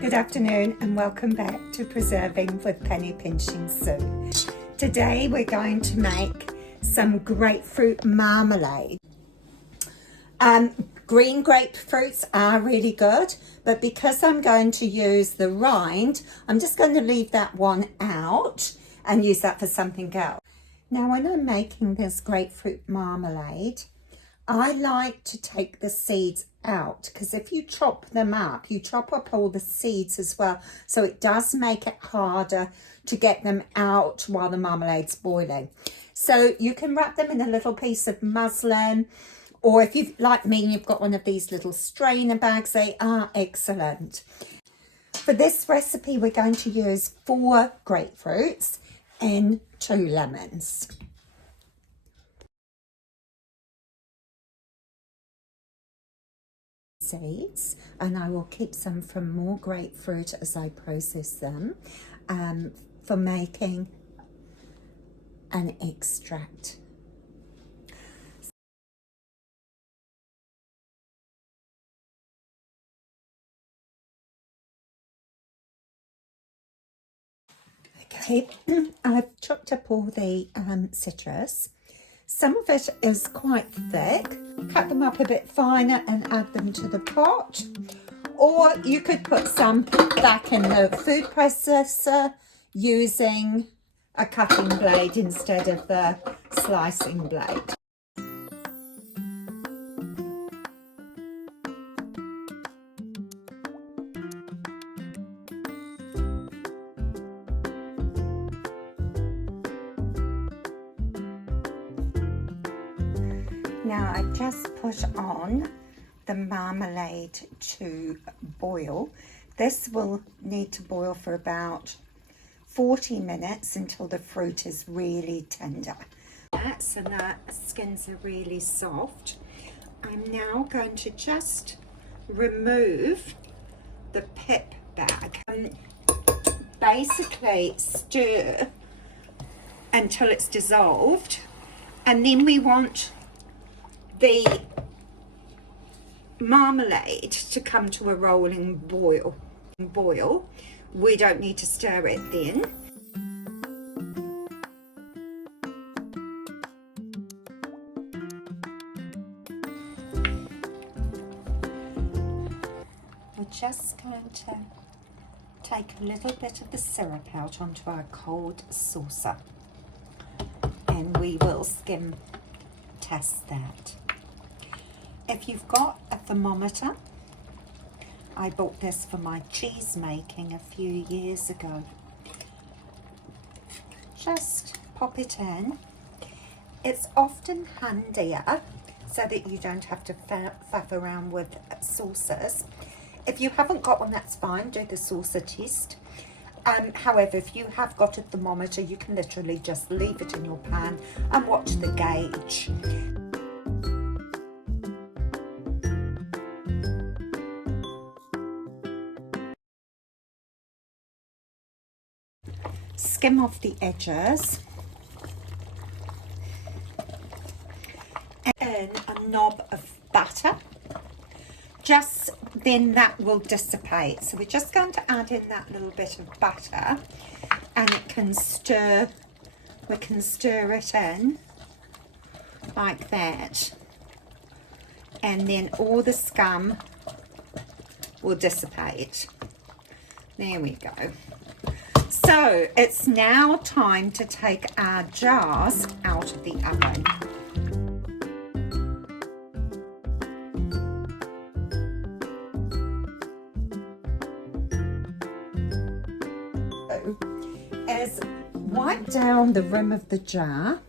Good afternoon and welcome back to Preserving with Penny Pinching Sue. Today we're going to make some grapefruit marmalade. Green grapefruits are really good, but because I'm going to use the rind, I'm just going to leave that one out and use that for something else. Now when I'm making this grapefruit marmalade, I like to take the seeds out because if you chop them up, you chop up all the seeds as well. So it does make it harder to get them out while the marmalade's boiling. So you can wrap them in a little piece of muslin, or if you like me, you've got one of these little strainer bags, they are excellent. For this recipe, we're going to use 4 grapefruits and 2 lemons. Seeds, and I will keep some from more grapefruit as I process them for making an extract. Okay, I've chopped up all the citrus. Some of it is quite thick. Cut them up a bit finer and add them to the pot. Or you could put some back in the food processor using a cutting blade instead of the slicing blade. Now I've just put on the marmalade to boil. This will need to boil for about 40 minutes until the fruit is really tender. So the skins are really soft. I'm now going to just remove the pip bag and basically stir until it's dissolved, and then we want the marmalade to come to a rolling boil. We don't need to stir it then. We're just going to take a little bit of the syrup out onto our cold saucer, and we will skim test that. If you've got a thermometer, I bought this for my cheese making a few years ago. Just pop it in. It's often handier so that you don't have to faff around with saucers. If you haven't got one, that's fine, do the saucer test. However, if you have got a thermometer, you can literally just leave it in your pan and watch the gauge. Skim off the edges, and a knob of butter. Just then that will dissipate. So we're just going to add in that little bit of butter, and it can stir. We can stir it in like that, and then all the scum will dissipate. There we go. So it's now time to take our jars out of the oven. Is wipe down the rim of the jar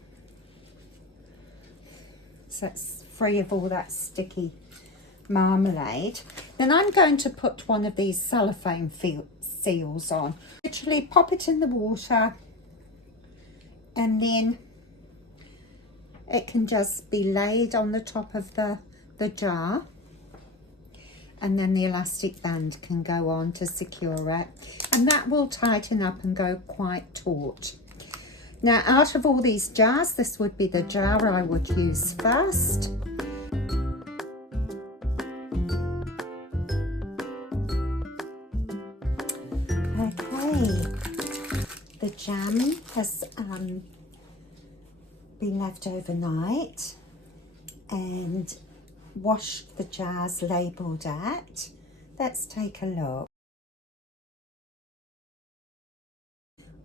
so it's free of all that sticky marmalade. Then I'm going to put one of these cellophane seals on. Literally pop it in the water, and then it can just be laid on the top of the jar, and then the elastic band can go on to secure it, and that will tighten up and go quite taut. Now out of all these jars, this would be the jar I would use first. jam has been left overnight, and washed the jars labelled at. Let's take a look.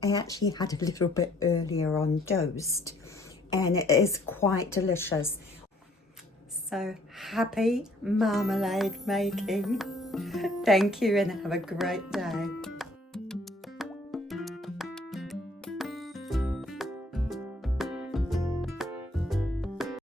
I actually had a little bit earlier on dosed, and it is quite delicious. So happy marmalade making. Thank you and have a great day.